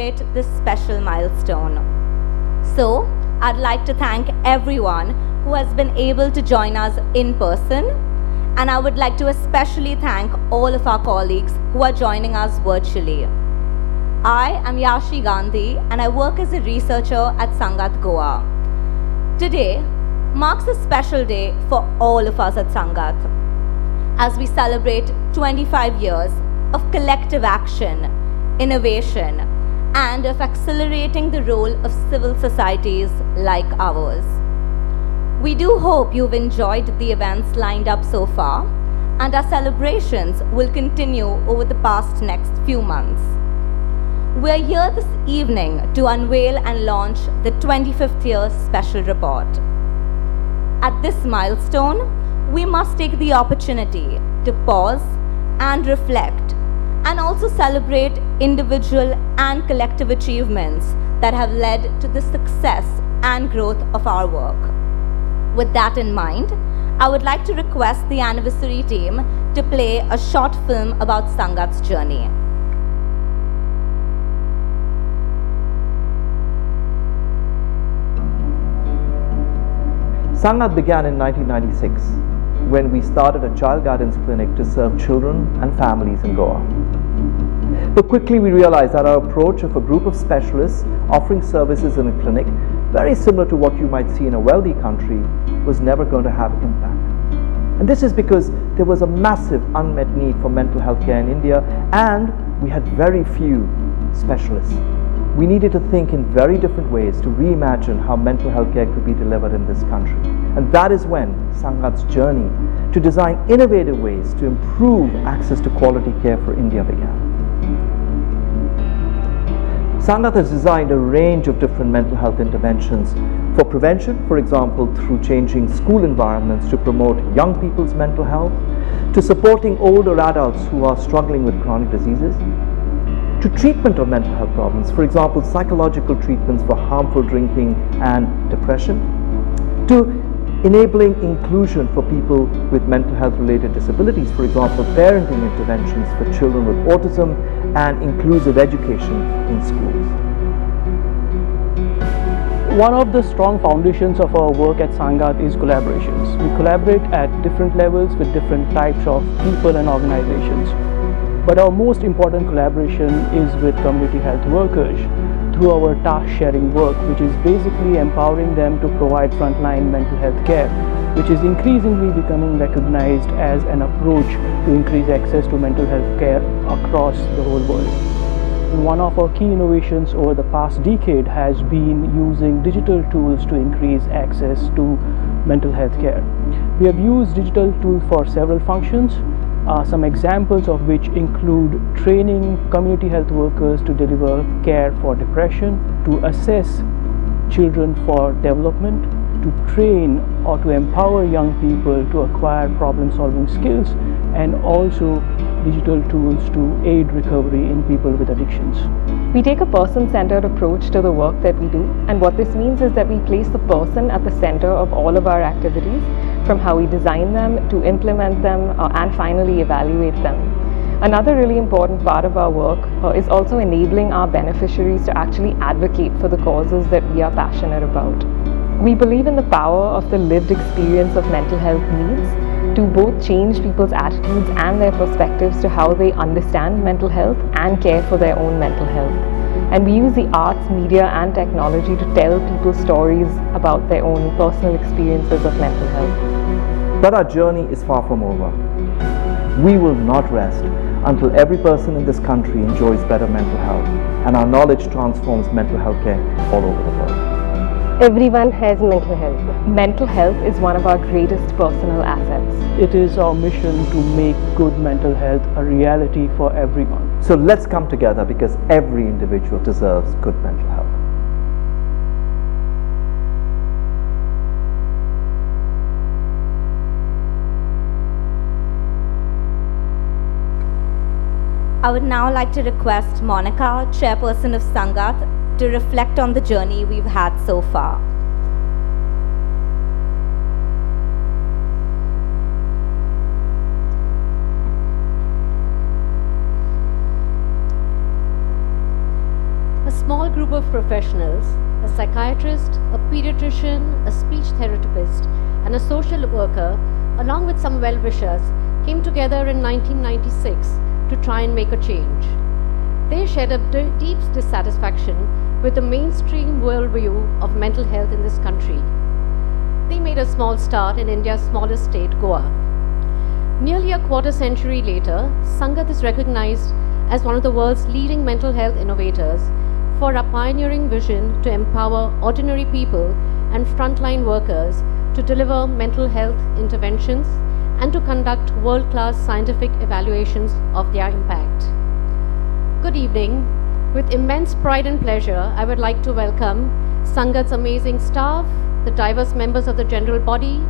celebrate this special milestone. So, I'd like to thank everyone who has been able to join us in person, and I would like to especially thank all of our colleagues who are joining us virtually. I am Yashi Gandhi, and I work as a researcher at Sangath, Goa. Today marks a special day for all of us at Sangath as we celebrate 25 years of collective action, innovation, and of accelerating the role of civil societies like ours. We do hope you've enjoyed the events lined up so far, and our celebrations will continue over the past next few months. We're here this evening to unveil and launch the 25th year special report. At this milestone, we must take the opportunity to pause and reflect, and also celebrate individual and collective achievements that have led to the success and growth of our work. With that in mind, I would like to request the anniversary team to play a short film about Sangath's journey. Sangath began in 1996 when we started a child guidance clinic to serve children and families in Goa. But quickly we realized that our approach of a group of specialists offering services in a clinic, very similar to what you might see in a wealthy country, was never going to have impact. And this is because there was a massive unmet need for mental health care in India, and we had very few specialists. We needed to think in very different ways to reimagine how mental health care could be delivered in this country. And that is when Sangath's journey to design innovative ways to improve access to quality care for India began. Sangath has designed a range of different mental health interventions for prevention, for example, through changing school environments to promote young people's mental health, to supporting older adults who are struggling with chronic diseases, to treatment of mental health problems, for example, psychological treatments for harmful drinking and depression, to enabling inclusion for people with mental health related disabilities, for example, parenting interventions for children with autism and inclusive education in schools. One of the strong foundations of our work at Sangath is collaborations. We collaborate at different levels with different types of people and organizations. But our most important collaboration is with community health workers through our task sharing work, which is basically empowering them to provide frontline mental health care, which is increasingly becoming recognized as an approach to increase access to mental health care across the whole world. One of our key innovations over the past decade has been using digital tools to increase access to mental health care. We have used digital tools for several functions. Some examples of which include training community health workers to deliver care for depression, to assess children for development, to train or to empower young people to acquire problem-solving skills, and also digital tools to aid recovery in people with addictions. We take a person-centered approach to the work that we do, and what this means is that we place the person at the center of all of our activities, from how we design them to implement them and finally evaluate them. Another really important part of our work is also enabling our beneficiaries to actually advocate for the causes that we are passionate about. We believe in the power of the lived experience of mental health needs to both change people's attitudes and their perspectives to how they understand mental health and care for their own mental health. And we use the arts, media, and technology to tell people stories about their own personal experiences of mental health. But our journey is far from over. We will not rest until every person in this country enjoys better mental health, and our knowledge transforms mental health care all over the world. Everyone has mental health. Mental health is one of our greatest personal assets. It is our mission to make good mental health a reality for everyone. So let's come together, because every individual deserves good mental health. I would now like to request Monica, chairperson of Sangath, to reflect on the journey we've had so far. small group of professionals, a psychiatrist, a pediatrician, a speech therapist, and a social worker, along with some well-wishers, came together in 1996 to try and make a change. They shared a deep dissatisfaction with the mainstream worldview of mental health in this country. They made a small start in India's smallest state, Goa. Nearly a quarter century later, Sangath is recognized as one of the world's leading mental health innovators for a pioneering vision to empower ordinary people and frontline workers to deliver mental health interventions and to conduct world-class scientific evaluations of their impact. Good evening. With immense pride and pleasure, I would like to welcome Sangath's amazing staff, the diverse members of the general body,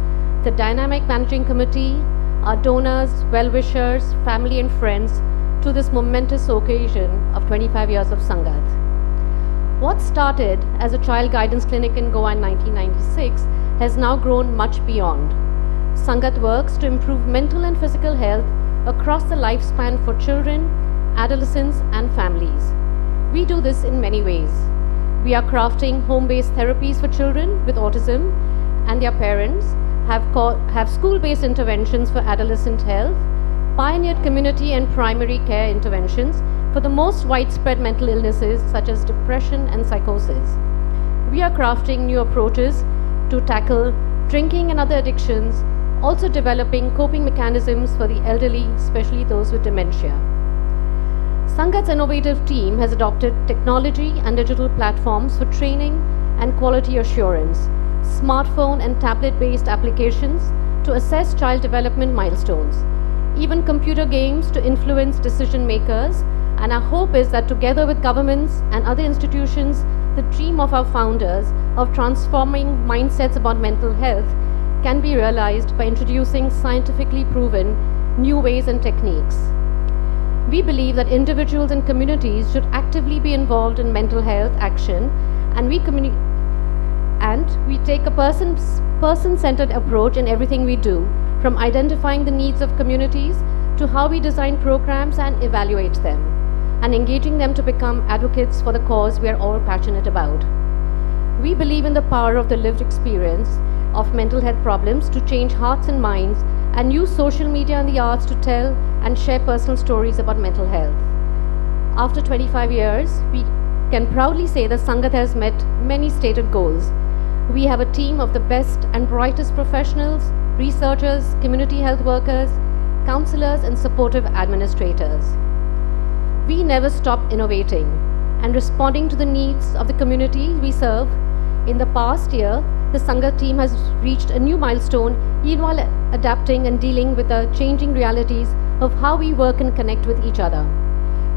the dynamic managing committee, our donors, well-wishers, family and friends to this momentous occasion of 25 years of Sangath. What started as a child guidance clinic in Goa in 1996 has now grown much beyond. Sangath works to improve mental and physical health across the lifespan for children, adolescents and families. We do this in many ways. We are crafting home-based therapies for children with autism and their parents, have school-based interventions for adolescent health, pioneered community and primary care interventions for the most widespread mental illnesses such as depression and psychosis. We are crafting new approaches to tackle drinking and other addictions, also developing coping mechanisms for the elderly, especially those with dementia. Sangath's innovative team has adopted technology and digital platforms for training and quality assurance, smartphone and tablet-based applications to assess child development milestones, even computer games to influence decision makers, and our hope is that together with governments and other institutions, the dream of our founders of transforming mindsets about mental health can be realized by introducing scientifically proven new ways and techniques. We believe that individuals and communities should actively be involved in mental health action, and we take a person-centered approach in everything we do, from identifying the needs of communities to how we design programs and evaluate them, and engaging them to become advocates for the cause we are all passionate about. We believe in the power of the lived experience of mental health problems to change hearts and minds, and use social media and the arts to tell and share personal stories about mental health. After 25 years, we can proudly say that Sangath has met many stated goals. We have a team of the best and brightest professionals, researchers, community health workers, counselors, and supportive administrators. We never stop innovating and responding to the needs of the community we serve. In the past year, the Sangath team has reached a new milestone even while adapting and dealing with the changing realities of how we work and connect with each other.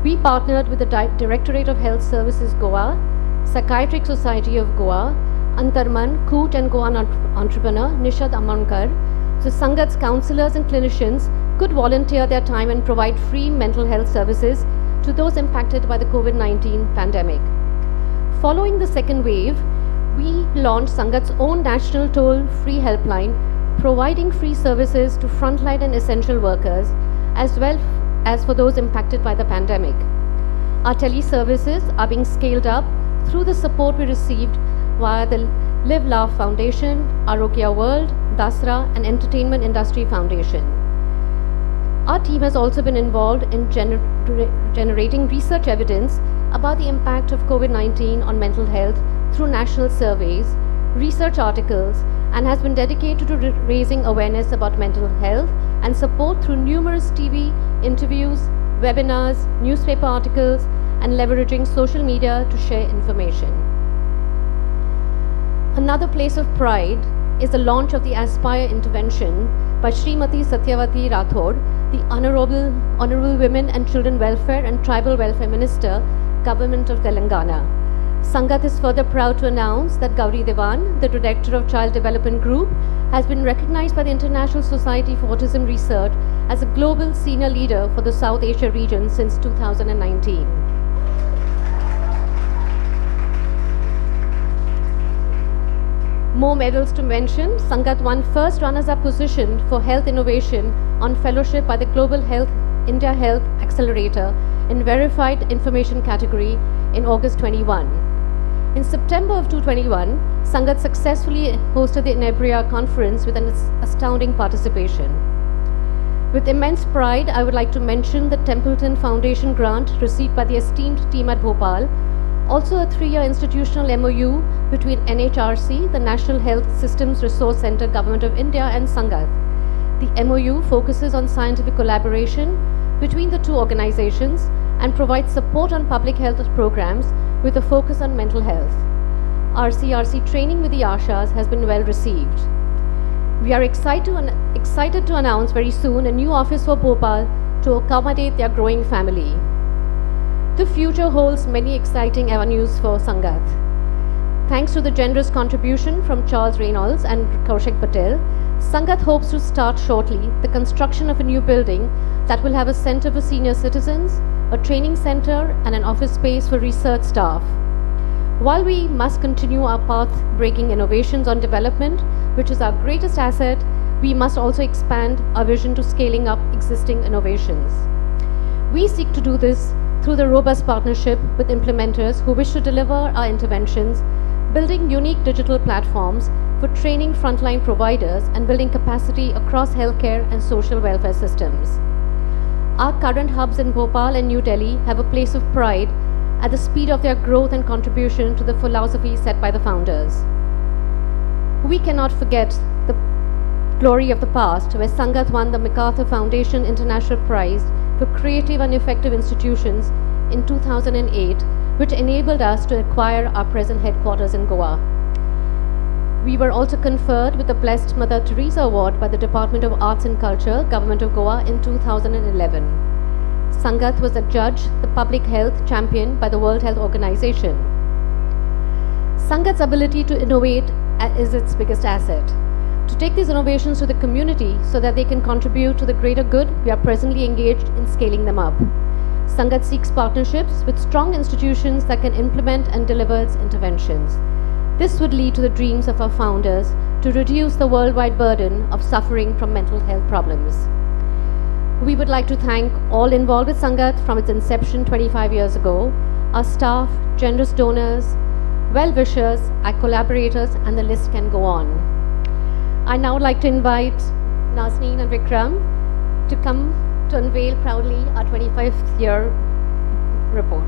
We partnered with the Directorate of Health Services Goa, Psychiatric Society of Goa, Antarman, Coot and Goan entrepreneur Nishad Amankar, so Sangath's counselors and clinicians could volunteer their time and provide free mental health services to those impacted by the COVID-19 pandemic. Following the second wave, we launched Sangath's own national toll-free helpline, providing free services to frontline and essential workers, as well as for those impacted by the pandemic. Our teleservices are being scaled up through the support we received via the Live Laugh Foundation, Arogya World, Dasra, and Entertainment Industry Foundation. Our team has also been involved in generating research evidence about the impact of COVID-19 on mental health through national surveys, research articles, and has been dedicated to raising awareness about mental health and support through numerous TV interviews, webinars, newspaper articles, and leveraging social media to share information. Another place of pride is the launch of the Aspire intervention by Srimati Satyavati Rathod, the Honorable Women and Children Welfare and Tribal Welfare Minister, Government of Telangana. Sangath is further proud to announce that Gauri Devan, the Director of Child Development Group, has been recognized by the International Society for Autism Research as a global senior leader for the South Asia region since 2019. More medals to mention, Sangath won first runners-up position for health innovation on fellowship by the Global Health India Health Accelerator in verified information category in August 21. In September of 2021, Sangath successfully hosted the Inebria conference with an astounding participation. With immense pride, I would like to mention the Templeton Foundation grant received by the esteemed team at Bhopal, also a 3-year institutional MOU between NHRC, the National Health Systems Resource Centre, Government of India, and Sangath. The MOU focuses on scientific collaboration between the two organizations and provides support on public health programs with a focus on mental health. RCRC training with the Ashas has been well received. We are excited to announce very soon a new office for Bhopal to accommodate their growing family. The future holds many exciting avenues for Sangath. Thanks to the generous contribution from Charles Reynolds and Kaushik Patel, Sangath hopes to start shortly the construction of a new building that will have a center for senior citizens, a training center, and an office space for research staff. While we must continue our path-breaking innovations on development, which is our greatest asset, we must also expand our vision to scaling up existing innovations. We seek to do this through the robust partnership with implementers who wish to deliver our interventions, building unique digital platforms for training frontline providers and building capacity across healthcare and social welfare systems. Our current hubs in Bhopal and New Delhi have a place of pride at the speed of their growth and contribution to the philosophy set by the founders. We cannot forget the glory of the past, where Sangath won the MacArthur Foundation International Prize for Creative and Effective Institutions in 2008, which enabled us to acquire our present headquarters in Goa. We were also conferred with the Blessed Mother Teresa Award by the Department of Arts and Culture, Government of Goa in 2011. Sangath was adjudged the Public Health Champion by the World Health Organization. Sangath's ability to innovate is its biggest asset. To take these innovations to the community so that they can contribute to the greater good, we are presently engaged in scaling them up. Sangath seeks partnerships with strong institutions that can implement and deliver its interventions. This would lead to the dreams of our founders to reduce the worldwide burden of suffering from mental health problems. We would like to thank all involved with Sangath from its inception 25 years ago, our staff, generous donors, well-wishers, our collaborators, and the list can go on. I now like to invite Nazneen and Vikram to come to unveil proudly our 25th year report.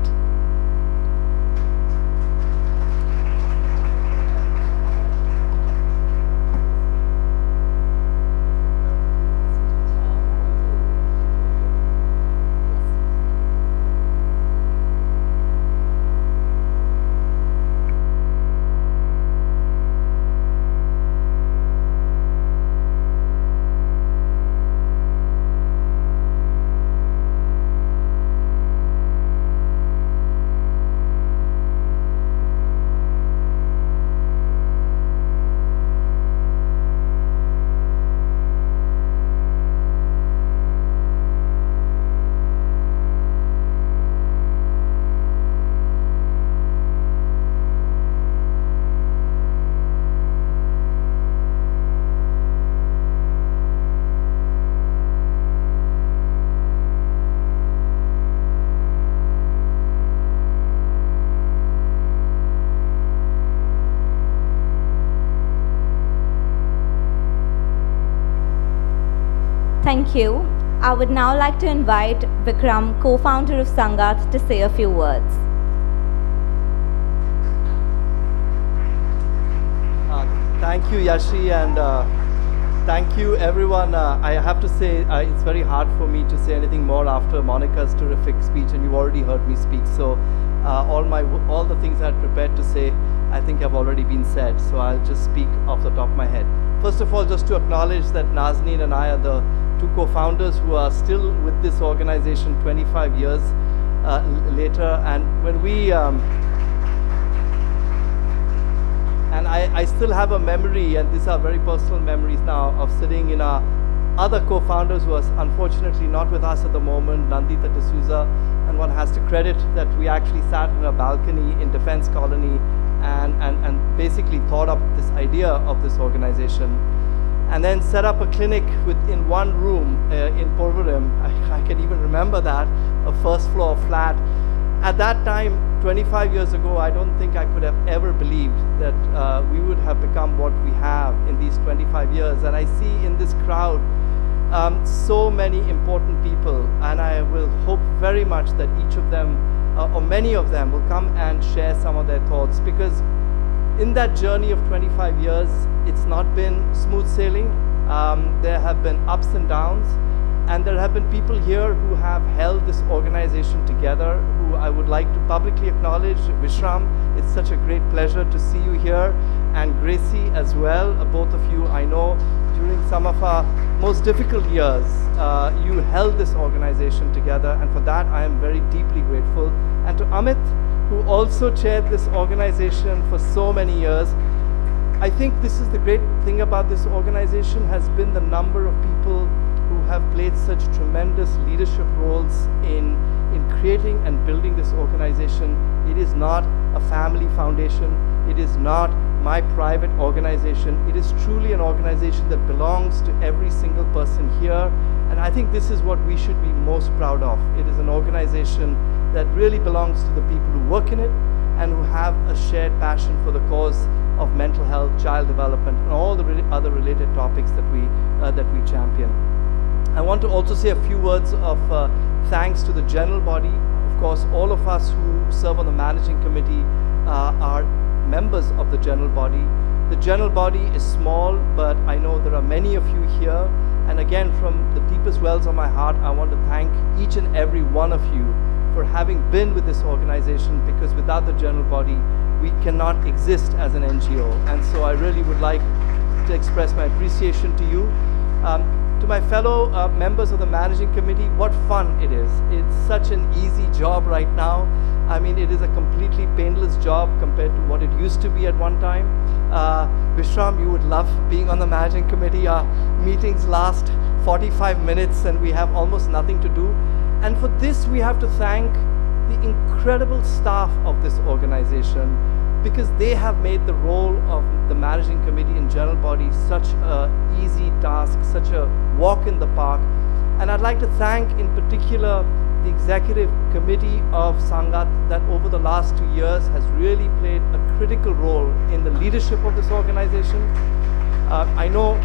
Thank you. I would now like to invite Vikram, co-founder of Sangath, to say a few words. Thank you, Yashi, and thank you, everyone. I have to say, it's very hard for me to say anything more after Monica's terrific speech, and you've already heard me speak. So all the things I had prepared to say, I think have already been said. So I'll just speak off the top of my head. First of all, just to acknowledge that Nazneen and I are the two co-founders who are still with this organization 25 years later. And when we and I still have a memory, and these are very personal memories now, of sitting in our other co-founders who are unfortunately not with us at the moment, Nandita D'Souza, and one has to credit that we actually sat in a balcony in Defense Colony and basically thought up this idea of this organization, and then set up a clinic in one room in Porvorim. I can even remember that, a first floor flat. At that time, 25 years ago, I don't think I could have ever believed that we would have become what we have in these 25 years. And I see in this crowd so many important people, and I will hope very much that each of them, or many of them, will come and share some of their thoughts, because in that journey of 25 years, it's not been smooth sailing. There have been ups and downs, and there have been people here who have held this organization together, who I would like to publicly acknowledge. Vishram, it's such a great pleasure to see you here, and Gracie as well. Both of you, I know, during some of our most difficult years, you held this organization together, and for that I am very deeply grateful. And to Amit, who also chaired this organization for so many years, I think this is the great thing about this organization, has been the number of people who have played such tremendous leadership roles in creating and building this organization. It is not a family foundation. It is not my private organization. It is truly an organization that belongs to every single person here. And I think this is what we should be most proud of. It is an organization that really belongs to the people who work in it and who have a shared passion for the cause of mental health, child development, and all the other related topics that we champion. I want to also say a few words of thanks to the general body. Of course, all of us who serve on the managing committee are members of the general body. The general body is small, but I know there are many of you here. And again, from the deepest wells of my heart, I want to thank each and every one of you for having been with this organization, because without the general body, we cannot exist as an NGO. And so I really would like to express my appreciation to you. To my fellow members of the managing committee, what fun it is. It's such an easy job right now. I mean, it is a completely painless job compared to what it used to be at one time. Vishram, you would love being on the managing committee. Our meetings last 45 minutes and we have almost nothing to do. And for this, we have to thank the incredible staff of this organization, because they have made the role of the managing committee and general body such an easy task, such a walk in the park. And I'd like to thank in particular the executive committee of Sangath that over the last 2 years has really played a critical role in the leadership of this organization. I know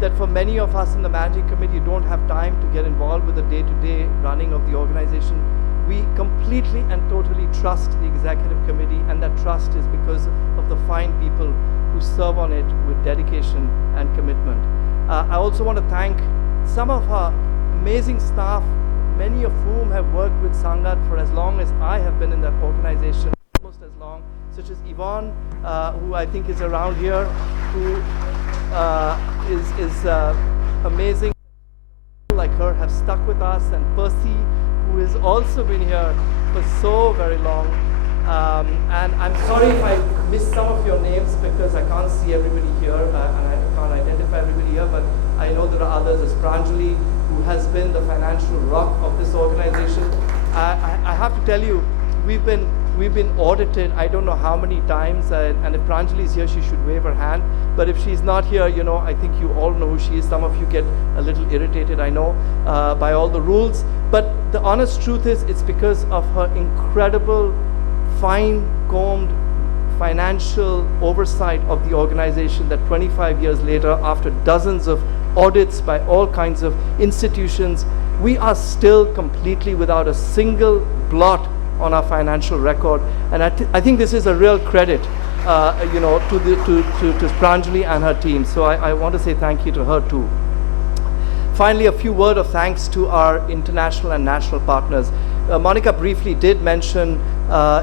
that for many of us in the managing committee, you don't have time to get involved with the day-to-day running of the organization. We completely and totally trust the executive committee, and that trust is because of the fine people who serve on it with dedication and commitment. I also want to thank some of our amazing staff, many of whom have worked with Sangath for as long as I have been in that organization, almost as long, such as Yvonne, who I think is around here, who is amazing. People like her have stuck with us, and Percy, who has also been here for so very long. And I'm sorry if I missed some of your names, because I can't see everybody here and I can't identify everybody here, but I know there are others, as Pranjali, who has been the financial rock of this organization. I have to tell you, we've been audited I don't know how many times, and if Pranjali is here, she should wave her hand. But if she's not here, you know, I think you all know who she is. Some of you get a little irritated, I know, by all the rules. But the honest truth is, it's because of her incredible, fine-combed financial oversight of the organization that 25 years later, after dozens of audits by all kinds of institutions, we are still completely without a single blot on our financial record. And I think this is a real credit, you know, to Pranjali and her team. So I want to say thank you to her too. Finally, a few words of thanks to our international and national partners. Monica briefly did mention,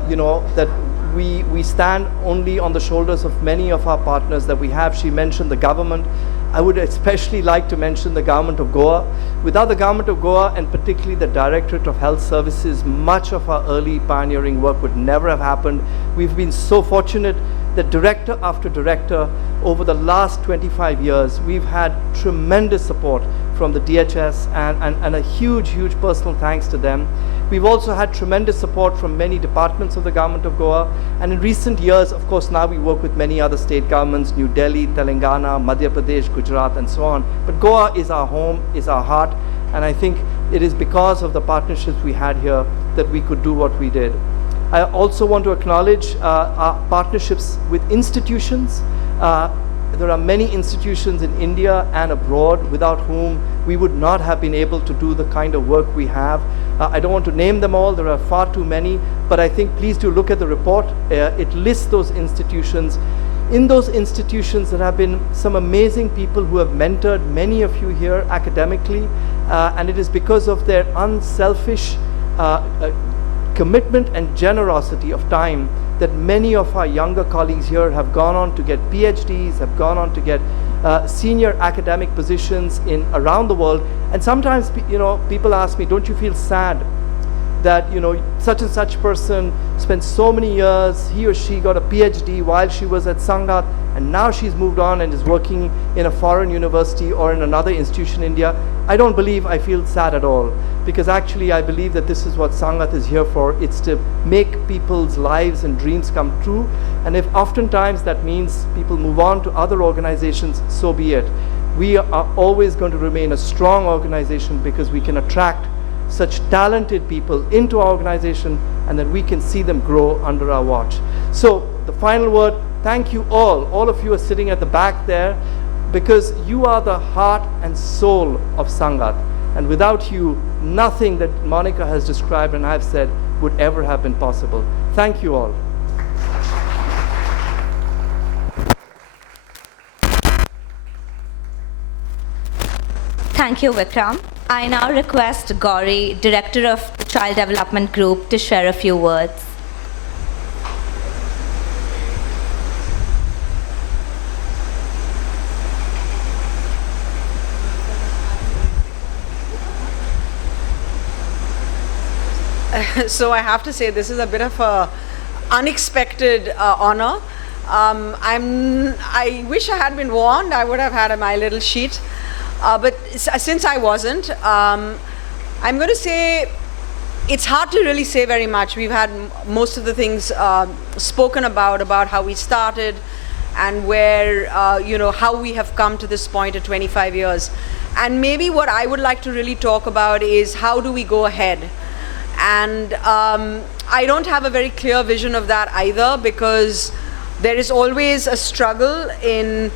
you know, that we stand only on the shoulders of many of our partners that we have. She mentioned the government. I would especially like to mention the government of Goa. Without the government of Goa, and particularly the Directorate of Health Services, much of our early pioneering work would never have happened. We've been so fortunate that director after director over the last 25 years, we've had tremendous support from the DHS, and a huge personal thanks to them. We've also had tremendous support from many departments of the government of Goa, and in recent years, of course, now we work with many other state governments, New Delhi, Telangana, Madhya Pradesh, Gujarat, and so on. But Goa is our home, is our heart, and I think it is because of the partnerships we had here that we could do what we did. I also want to acknowledge our partnerships with institutions. There are many institutions in India and abroad without whom we would not have been able to do the kind of work we have. I don't want to name them all, there are far too many, but I think please do look at the report. It lists those institutions. In those institutions, there have been some amazing people who have mentored many of you here academically, and it is because of their unselfish commitment and generosity of time that many of our younger colleagues here have gone on to get PhDs, have gone on to get senior academic positions in around the world. And sometimes, people ask me, don't you feel sad that, such and such person spent so many years, he or she got a PhD while she was at Sangath, and now she's moved on and is working in a foreign university or in another institution in India. I don't believe I feel sad at all, because actually I believe that this is what Sangath is here for. It's to make people's lives and dreams come true. And if oftentimes that means people move on to other organizations, so be it. We are always going to remain a strong organization because we can attract such talented people into our organization, and that we can see them grow under our watch. So the final word, thank you all of you are sitting at the back there, because you are the heart and soul of Sangath. And without you, nothing that Monica has described and I've said would ever have been possible. Thank you all. Thank you, Vikram. I now request Gauri, Director of the Child Development Group, to share a few words. So I have to say this is a bit of a unexpected honor. I wish I had been warned. I would have had my little sheet. But since I wasn't, I'm going to say it's hard to really say very much. We've had most of the things spoken about how we started and where, how we have come to this point at 25 years. And maybe what I would like to really talk about is how do we go ahead? And I don't have a very clear vision of that either, because there is always a struggle in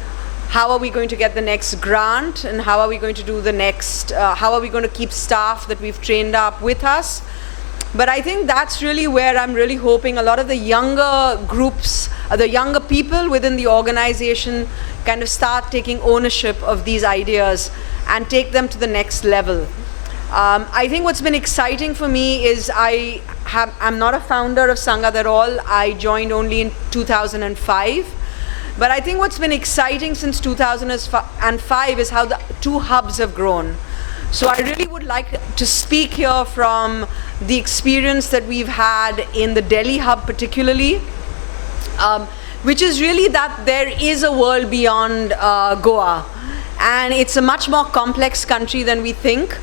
how are we going to get the next grant, and how are we going to do the next, how are we going to keep staff that we've trained up with us. But I think that's really where I'm really hoping a lot of the younger groups, the younger people within the organization kind of start taking ownership of these ideas and take them to the next level. I think what's been exciting for me is I'm not a founder of Sangath at all. I joined only in 2005. But I think what's been exciting since 2005 is how the two hubs have grown. So I really would like to speak here from the experience that we've had in the Delhi hub particularly, which is really that there is a world beyond Goa. And it's a much more complex country than we think.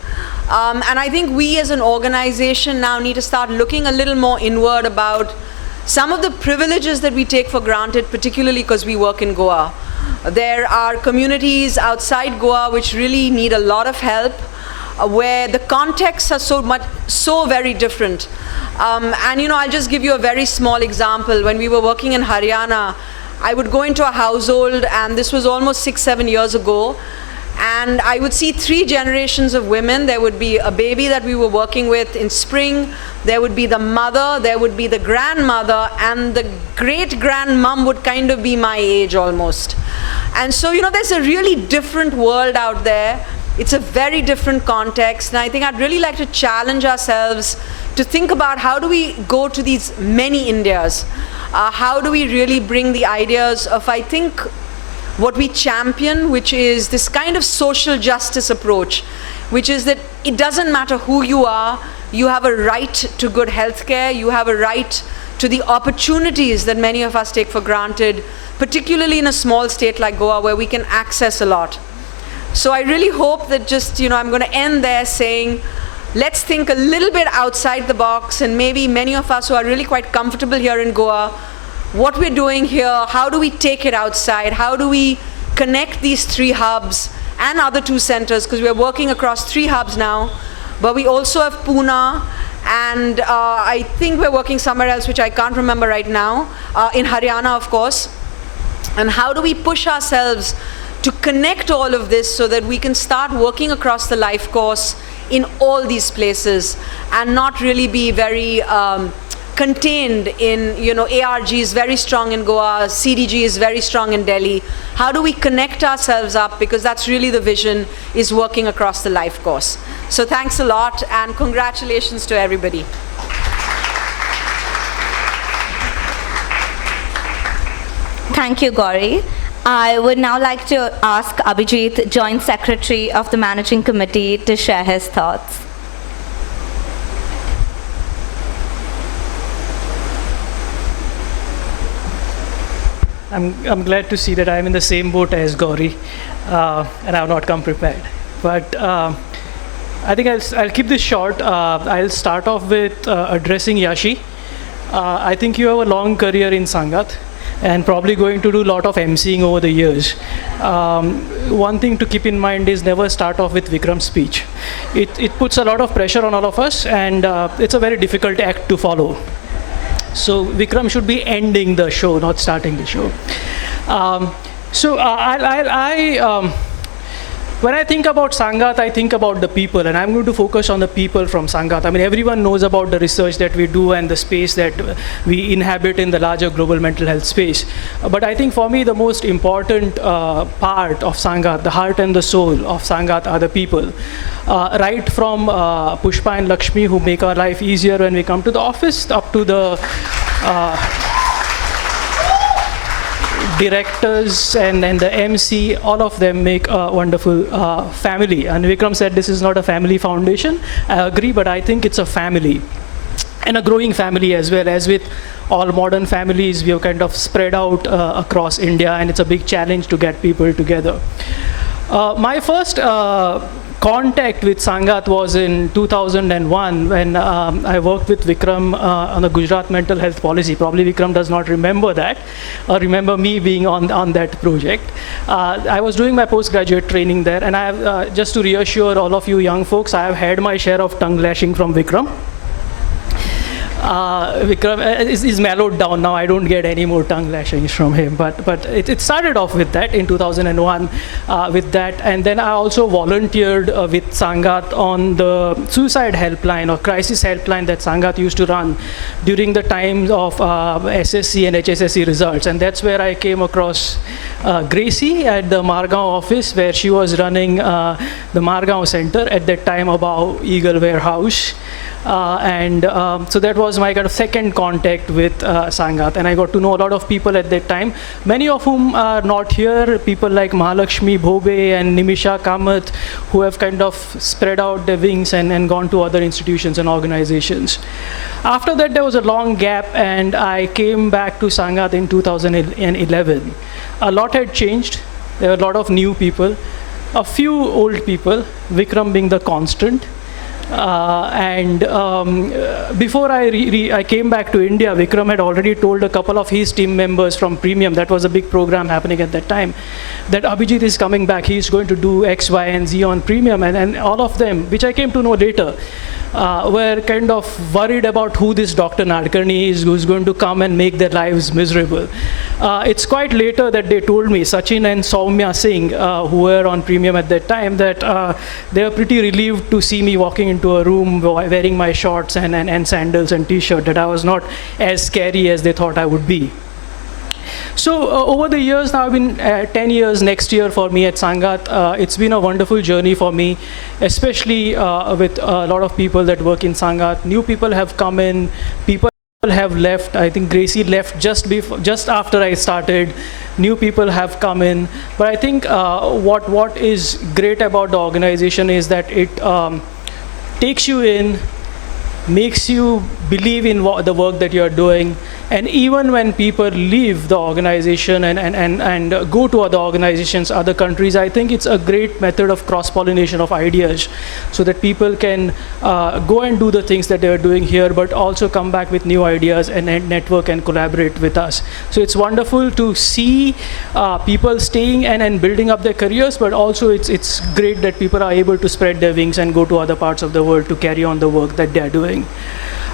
And I think we as an organization now need to start looking a little more inward about some of the privileges that we take for granted, particularly because we work in Goa. There are communities outside Goa which really need a lot of help, where the contexts are so very different. And I'll just give you a very small example. When we were working in Haryana, I would go into a household, and this was almost 6-7 years ago, and I would see 3 generations of women. There would be a baby that we were working with in spring, there would be the mother, there would be the grandmother, and the great-grandmom would kind of be my age almost. And so, there's a really different world out there. It's a very different context, and I think I'd really like to challenge ourselves to think about how do we go to these many Indias? How do we really bring the ideas of, I think, what we champion, which is this kind of social justice approach, which is that it doesn't matter who you are, you have a right to good healthcare, you have a right to the opportunities that many of us take for granted, particularly in a small state like Goa where we can access a lot. So I really hope that I'm going to end there saying, let's think a little bit outside the box, and maybe many of us who are really quite comfortable here in Goa, what we're doing here, how do we take it outside? How do we connect these 3 hubs and other 2 centers, because we're working across 3 hubs now, but we also have Pune And I think we're working somewhere else, which I can't remember right now, in Haryana, of course. And how do we push ourselves to connect all of this so that we can start working across the life course in all these places and not really be very contained in, ARG is very strong in Goa, CDG is very strong in Delhi. How do we connect ourselves up? Because that's really the vision, is working across the life course. So thanks a lot, and congratulations to everybody. Thank you, Gauri. I would now like to ask Abhijit, Joint Secretary of the Managing Committee, to share his thoughts. I'm glad to see that I'm in the same boat as Gauri, and I've not come prepared. But I think I'll keep this short. I'll start off with addressing Yashi. I think you have a long career in Sangath and probably going to do a lot of emceeing over the years. One thing to keep in mind is never start off with Vikram's speech. It puts a lot of pressure on all of us, and it's a very difficult act to follow. So Vikram should be ending the show, not starting the show. When I think about Sangath, I think about the people, and I'm going to focus on the people from Sangath. I mean, everyone knows about the research that we do and the space that we inhabit in the larger global mental health space. But I think for me, the most important part of Sangath, the heart and the soul of Sangath, are the people. Right from Pushpa and Lakshmi, who make our life easier when we come to the office, up to the directors and the MC, all of them make a wonderful family. And Vikram said this is not a family foundation. I agree, but I think it's a family, and a growing family as well. As with all modern families, we have kind of spread out across India, and it's a big challenge to get people together. My first contact with Sangath was in 2001 when I worked with Vikram on the Gujarat mental health policy. Probably Vikram does not remember that, or remember me being on that project. I was doing my postgraduate training there, and I have, just to reassure all of you young folks, I have had my share of tongue lashing from Vikram. Vikram is mellowed down now. I don't get any more tongue lashings from him. But it started off with that in 2001 with that. And then I also volunteered with Sangath on the suicide helpline or crisis helpline that Sangath used to run during the times of SSC and HSSC results. And that's where I came across Gracie at the Margao office, where she was running the Margao Center at that time above Eagle Warehouse. So that was my kind of second contact with Sangath, and I got to know a lot of people at that time, many of whom are not here, people like Mahalakshmi Bhobe and Nimisha Kamath, who have kind of spread out their wings and gone to other institutions and organizations. After that, there was a long gap, and I came back to Sangath in 2011. A lot had changed. There were a lot of new people, a few old people, Vikram being the constant. Before I came back to India, Vikram had already told a couple of his team members from Premium, that was a big program happening at that time, that Abhijit is coming back, he's going to do X, Y, and Z on Premium, and all of them, which I came to know later, were kind of worried about who this Dr. Nadkarni is, who's going to come and make their lives miserable. It's quite later that they told me, Sachin and Soumya Singh, who were on Premium at that time, that they were pretty relieved to see me walking into a room wearing my shorts and sandals and t-shirt, that I was not as scary as they thought I would be. So over the years, now I've been 10 years next year for me at Sangath. It's been a wonderful journey for me, especially with a lot of people that work in Sangath. New people have come in, people have left. I think Gracie left just after I started. New people have come in. But I think what is great about the organization is that it takes you in, makes you believe in the work that you're doing, And even when people leave the organization and go to other organizations, other countries, I think it's a great method of cross-pollination of ideas, so that people can go and do the things that they're doing here, but also come back with new ideas and network and collaborate with us. So it's wonderful to see people staying and building up their careers, but also it's great that people are able to spread their wings and go to other parts of the world to carry on the work that they're doing.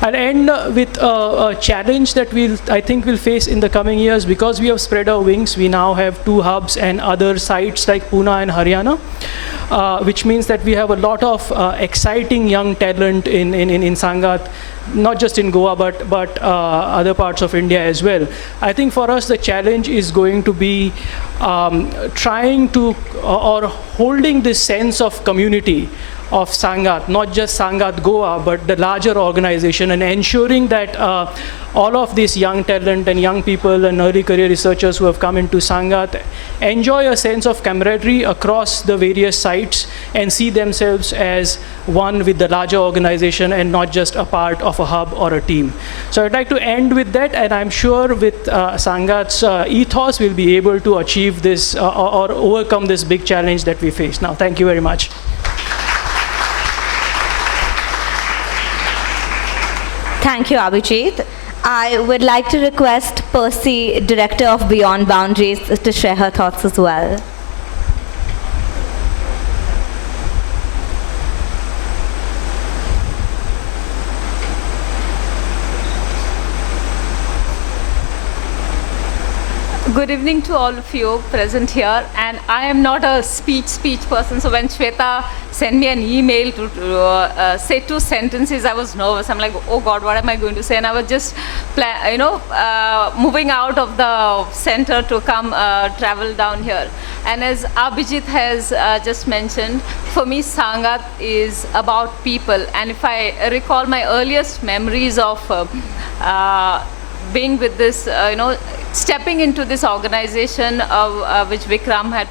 I'll end with a challenge that I think we'll face in the coming years. Because we have spread our wings, we now have 2 hubs and other sites like Pune and Haryana, which means that we have a lot of exciting young talent in Sangath, not just in Goa, but other parts of India as well. I think for us, the challenge is going to be trying to, or holding this sense of community of Sangath, not just Sangath Goa, but the larger organization, and ensuring that all of these young talent and young people and early career researchers who have come into Sangath enjoy a sense of camaraderie across the various sites and see themselves as one with the larger organization and not just a part of a hub or a team. So I'd like to end with that, and I'm sure with Sangath's ethos, we'll be able to achieve this or overcome this big challenge that we face now. Thank you very much. Thank you, Abhijit. I would like to request Percy, Director of Beyond Boundaries, to share her thoughts as well. Good evening to all of you present here, and I am not a speech person, so when Shweta sent me an email to say 2 sentences, I was nervous. I'm like, oh God, what am I going to say? And I was just moving out of the center to come travel down here. And as Abhijit has just mentioned, for me Sangath is about people. And if I recall my earliest memories of being with this, stepping into this organization which Vikram had,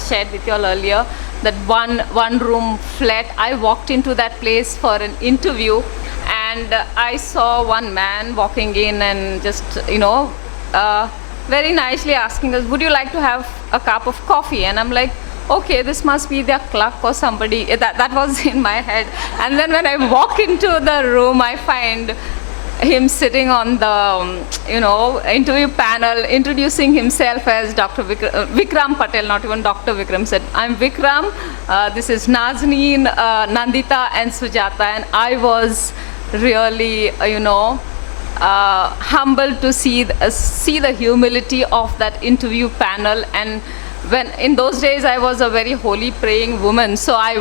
shared with you all earlier, that one room flat. I walked into that place for an interview, and I saw one man walking in and just, very nicely asking us, would you like to have a cup of coffee? And I'm like, okay, this must be their clerk or somebody. That was in my head. And then when I walk into the room, I find him sitting on the interview panel, introducing himself as Dr. Vikram Patel, not even Dr. Vikram. Said, I'm Vikram, this is Nazneen, Nandita and Sujata. And I was really, humbled to see the humility of that interview panel. And when in those days I was a very holy praying woman, so I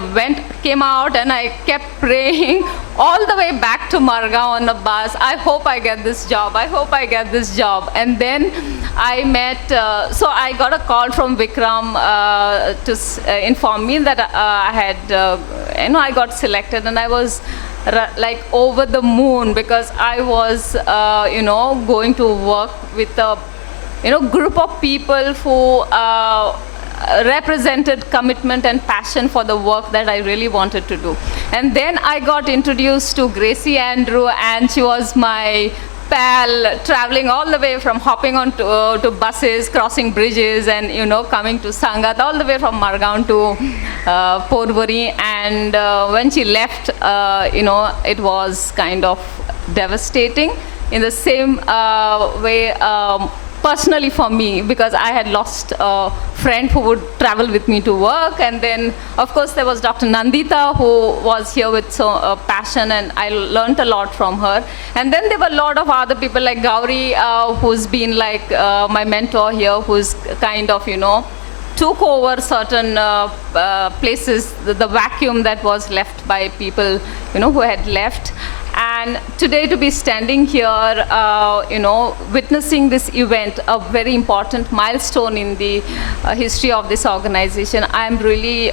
came out and I kept praying all the way back to Margao on the bus. I hope I get this job. I hope I get this job. And then I met, so I got a call from Vikram to inform me that I had, I got selected, and I was like over the moon, because I was, going to work with a group of people who represented commitment and passion for the work that I really wanted to do. And then I got introduced to Gracie Andrew, and she was my pal, traveling all the way from hopping on to buses, crossing bridges, and coming to Sangath, all the way from Margao to Porvorim. And when she left, it was kind of devastating in the same way. Personally for me, because I had lost a friend who would travel with me to work. And then of course there was Dr. Nandita, who was here with so passion, and I learned a lot from her. And then there were a lot of other people like Gauri, who's been like my mentor here, who's kind of took over certain places, the vacuum that was left by people who had left. And today to be standing here, witnessing this event, a very important milestone in the history of this organization, I'm really,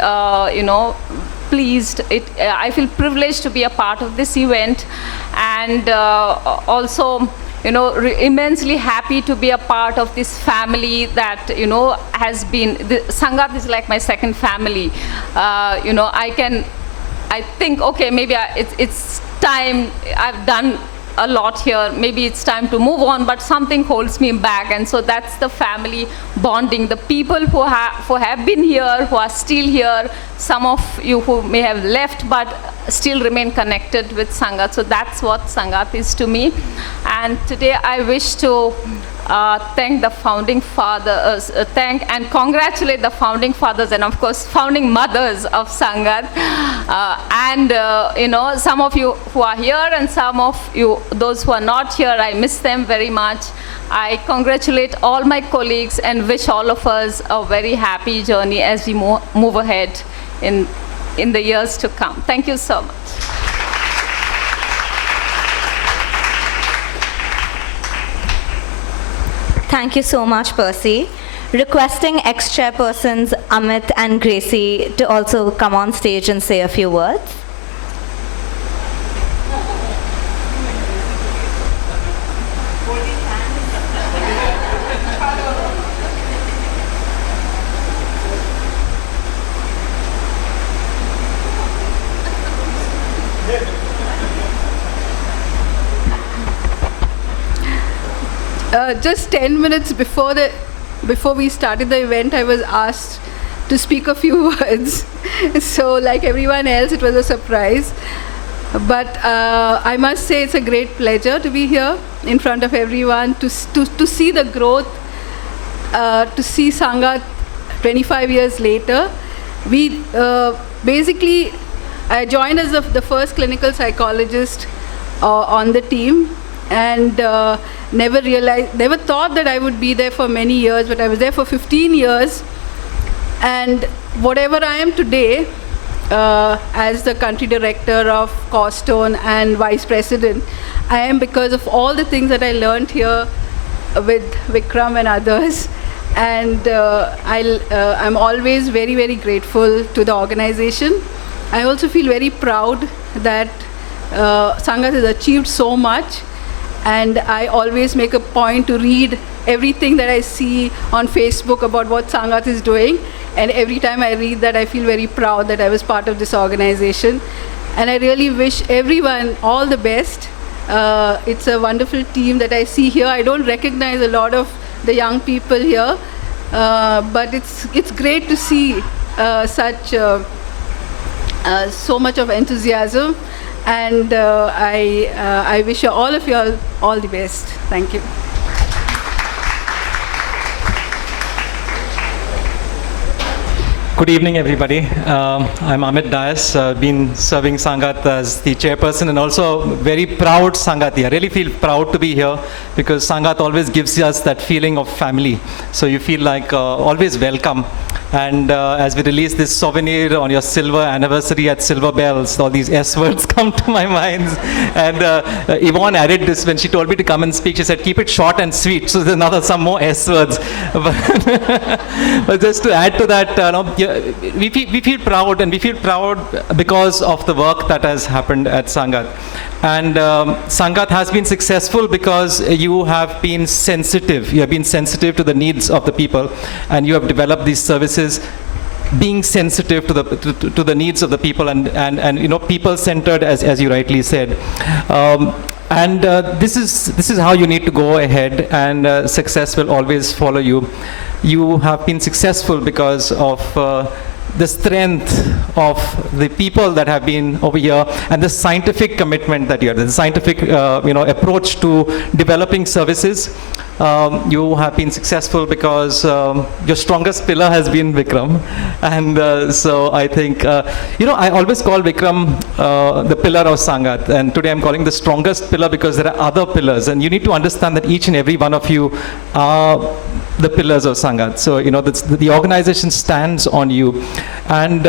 pleased. I feel privileged to be a part of this event, and also, immensely happy to be a part of this family that, has been, Sangath is like my second family. I think, okay, maybe it's time. I've done a lot here. Maybe it's time to move on, but something holds me back. And so that's the family bonding. The people who have been here, who are still here, some of you who may have left but still remain connected with Sangath. So that's what Sangath is to me. And today I wish to thank the founding fathers, thank and congratulate the founding fathers and of course founding mothers of Sangath. Some of you who are here and some of you, those who are not here, I miss them very much. I congratulate all my colleagues and wish all of us a very happy journey as we move ahead in the years to come. Thank you so much. Thank you so much, Percy. Requesting ex-chairpersons Amit and Gracie to also come on stage and say a few words. Just 10 minutes before we started the event, I was asked to speak a few words. So like everyone else, it was a surprise. But I must say it's a great pleasure to be here in front of everyone, to see the growth, to see Sangath 25 years later. We basically, I joined as the first clinical psychologist on the team, and never thought that I would be there for many years, but I was there for 15 years. And whatever I am today, as the country director of Corstone and vice president, I am because of all the things that I learned here with Vikram and others. And I'm always very, very grateful to the organization. I also feel very proud that Sangath has achieved so much. And I always make a point to read everything that I see on Facebook about what Sangath is doing. And every time I read that, I feel very proud that I was part of this organization. And I really wish everyone all the best. It's a wonderful team that I see here. I don't recognize a lot of the young people here, but it's great to see so much of enthusiasm. And I wish all of you all the best. Thank you. Good evening, everybody. I'm Amit Dias. Been serving Sangath as the chairperson and also very proud Sangathi. I really feel proud to be here because Sangath always gives us that feeling of family. So you feel like always welcome. And as we release this souvenir on your silver anniversary at Silver Bells, all these S words come to my mind. And Yvonne added this when she told me to come and speak. She said, keep it short and sweet. So there's some more S words. But just to add to that, we feel proud, and we feel proud because of the work that has happened at Sangath. And Sangath has been successful because you have been sensitive. You have been sensitive to the needs of the people, and you have developed these services being sensitive to the needs of the people and people-centered, as you rightly said. This is how you need to go ahead, and success will always follow you. You have been successful because of the strength of the people that have been over here and the scientific commitment that you have, the scientific approach to developing services. You have been successful because your strongest pillar has been Vikram. And so I think, I always call Vikram the pillar of Sangath. And today I'm calling the strongest pillar because there are other pillars. And you need to understand that each and every one of you are the pillars of Sangath. So, the organization stands on you. And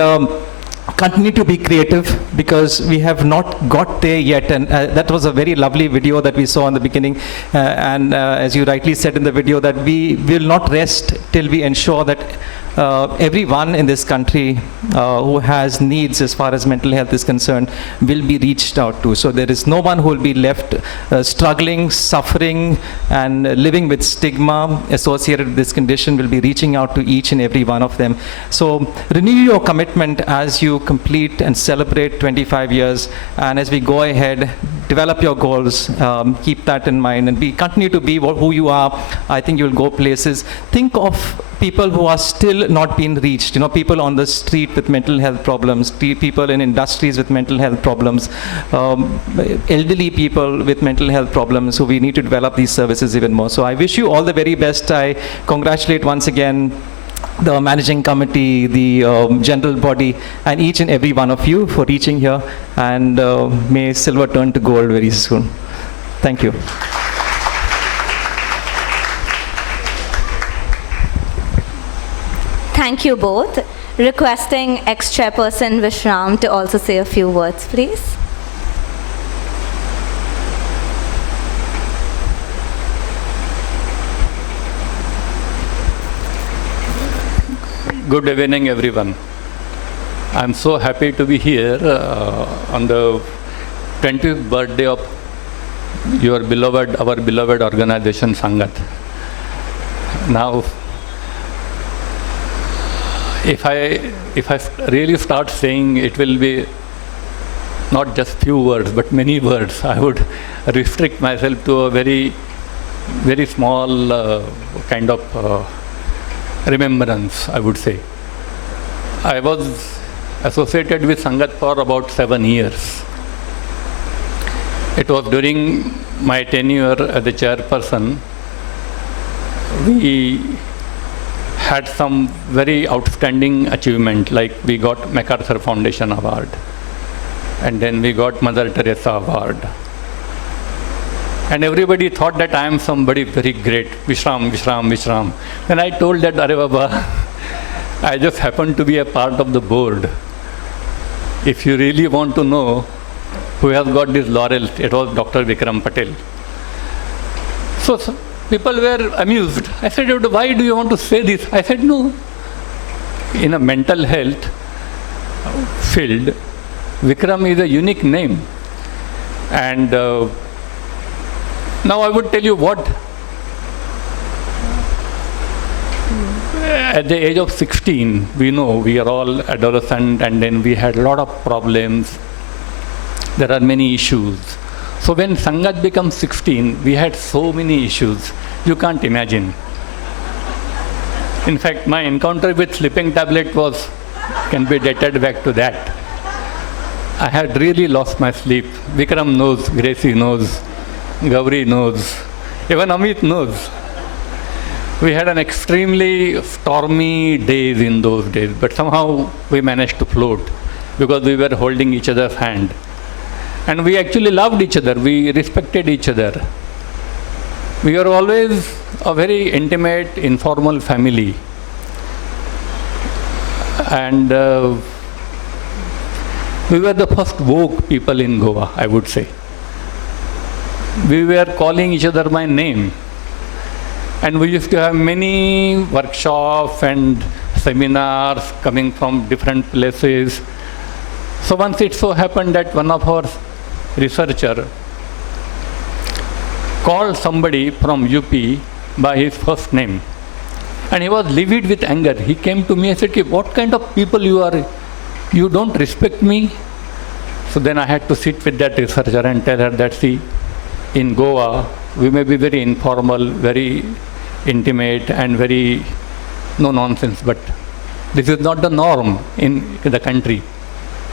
continue to be creative because we have not got there yet, and that was a very lovely video that we saw in the beginning, and as you rightly said in the video, that we will not rest till we ensure that everyone in this country who has needs as far as mental health is concerned will be reached out to. So there is no one who will be left struggling, suffering, and living with stigma associated with this condition. Will be reaching out to each and every one of them. So renew your commitment as you complete and celebrate 25 years, and as we go ahead, develop your goals, keep that in mind, and continue to be who you are. I think you'll go places. Think of people who are still not being reached, people on the street with mental health problems, people in industries with mental health problems, elderly people with mental health problems. So we need to develop these services even more. So I wish you all the very best. I congratulate once again the managing committee, the general body, and each and every one of you for reaching here, and may silver turn to gold very soon. Thank you. Thank you both. Requesting ex-chairperson Vishram to also say a few words, please. Good evening, everyone. I'm so happy to be here on the 20th birthday of our beloved organization, Sangath. Now, if I really start saying, it will be not just few words, but many words. I would restrict myself to a very, very small kind of remembrance, I would say. I was associated with Sangath for about 7 years. It was during my tenure as the chairperson. We had some very outstanding achievement, like we got MacArthur Foundation Award, and then we got Mother Teresa Award. And everybody thought that I am somebody very great, Vishram. Then I told that, Are Baba, I just happen to be a part of the board. If you really want to know who has got this laurel, it was Dr. Vikram Patel. So people were amused. I said, why do you want to say this? I said, no. In a mental health field, Vikram is a unique name. And now I would tell you what, at the age of 16, we know we are all adolescent, and then we had a lot of problems. There are many issues. So when Sangath becomes 16, we had so many issues, you can't imagine. In fact, my encounter with sleeping tablet can be dated back to that. I had really lost my sleep. Vikram knows, Gracie knows, Gauri knows, even Amit knows. We had an extremely stormy days in those days, but somehow we managed to float because we were holding each other's hand. And we actually loved each other, we respected each other. We were always a very intimate, informal family. And we were the first woke people in Goa, I would say. We were calling each other by name. And we used to have many workshops and seminars coming from different places. So once it so happened that one of our researchers called somebody from UP by his first name. And he was livid with anger. He came to me and said, what kind of people you are? You don't respect me? So then I had to sit with that researcher and tell her that, see, in Goa, we may be very informal, very intimate, and very no nonsense, but this is not the norm in the country.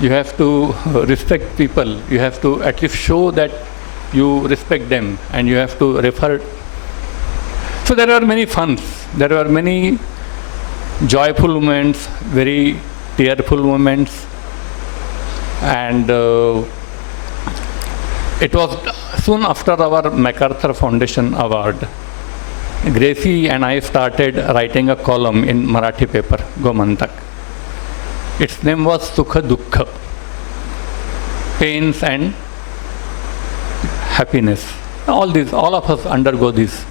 You have to respect people. You have to at least show that you respect them, and you have to refer. So there are many funs. There were many joyful moments, very tearful moments, and it was soon after our MacArthur Foundation Award. Gracie and I started writing a column in Marathi paper, Gomantak. Its name was Sukha Dukkha, pains and happiness. All of us undergo this.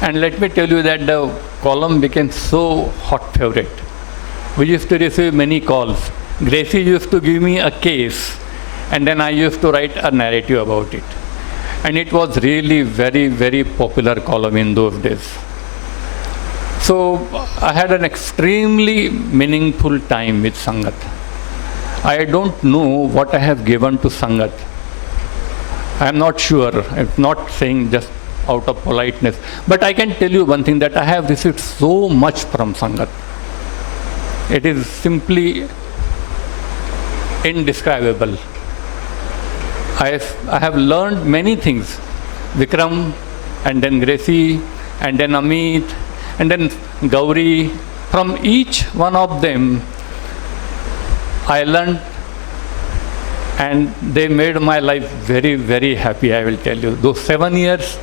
And let me tell you that the column became so hot favorite. We used to receive many calls. Gracie used to give me a case, and then I used to write a narrative about it. And it was really very, very popular column in those days. So I had an extremely meaningful time with Sangath. I don't know what I have given to Sangath. I'm not sure. I'm not saying just out of politeness. But I can tell you one thing, that I have received so much from Sangath. It is simply indescribable. I have learned many things. Vikram, and then Gracie, and then Amit, and then Gauri. From each one of them, I learned, and they made my life very, very happy, I will tell you. Those 7 years,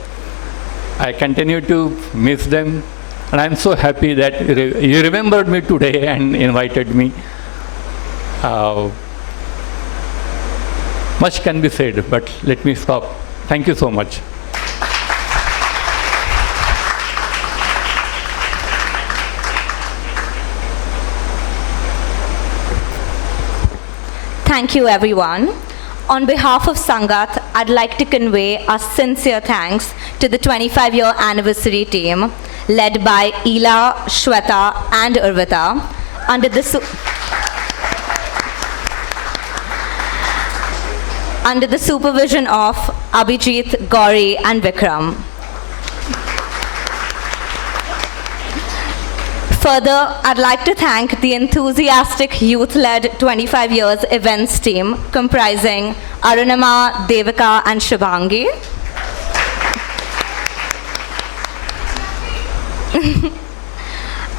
I continue to miss them, and I'm so happy that you remembered me today and invited me. Much can be said, but let me stop. Thank you so much. Thank you, everyone. On behalf of Sangath, I'd like to convey our sincere thanks to the 25-year anniversary team, led by Ela, Shweta, and Urvita, under the supervision of Abhijit, Gauri, and Vikram. Further, I'd like to thank the enthusiastic youth-led 25 years events team comprising Arunama, Devika, and Shubhangi.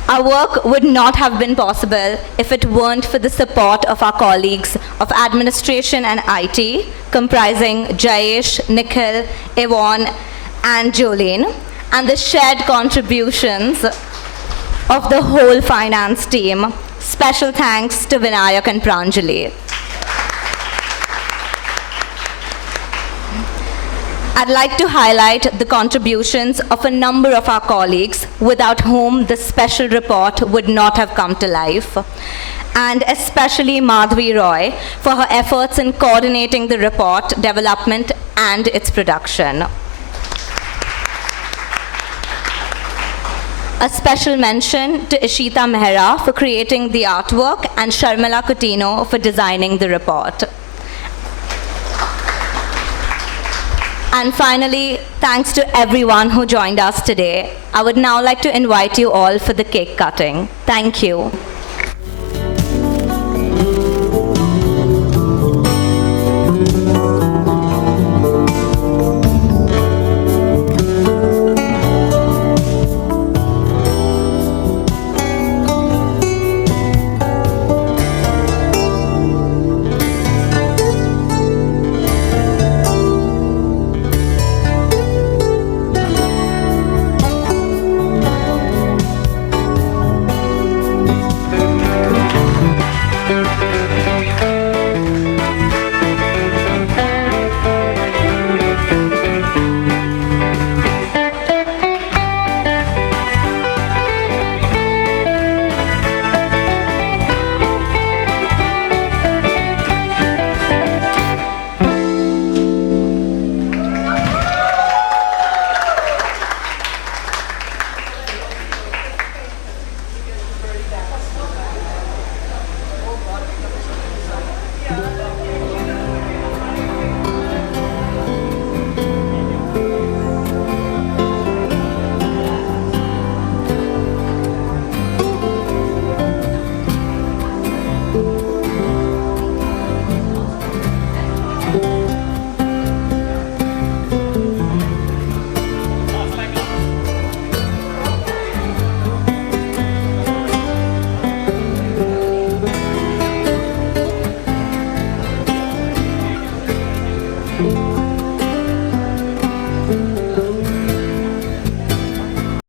Our work would not have been possible if it weren't for the support of our colleagues of administration and IT, comprising Jayesh, Nikhil, Yvonne, and Jolene, and the shared contributions of the whole finance team. Special thanks to Vinayak and Pranjali. I'd like to highlight the contributions of a number of our colleagues without whom this special report would not have come to life, and especially Madhvi Roy for her efforts in coordinating the report development and its production. A special mention to Ishita Mehra for creating the artwork and Sharmila Coutinho for designing the report. And finally, thanks to everyone who joined us today. I would now like to invite you all for the cake cutting. Thank you.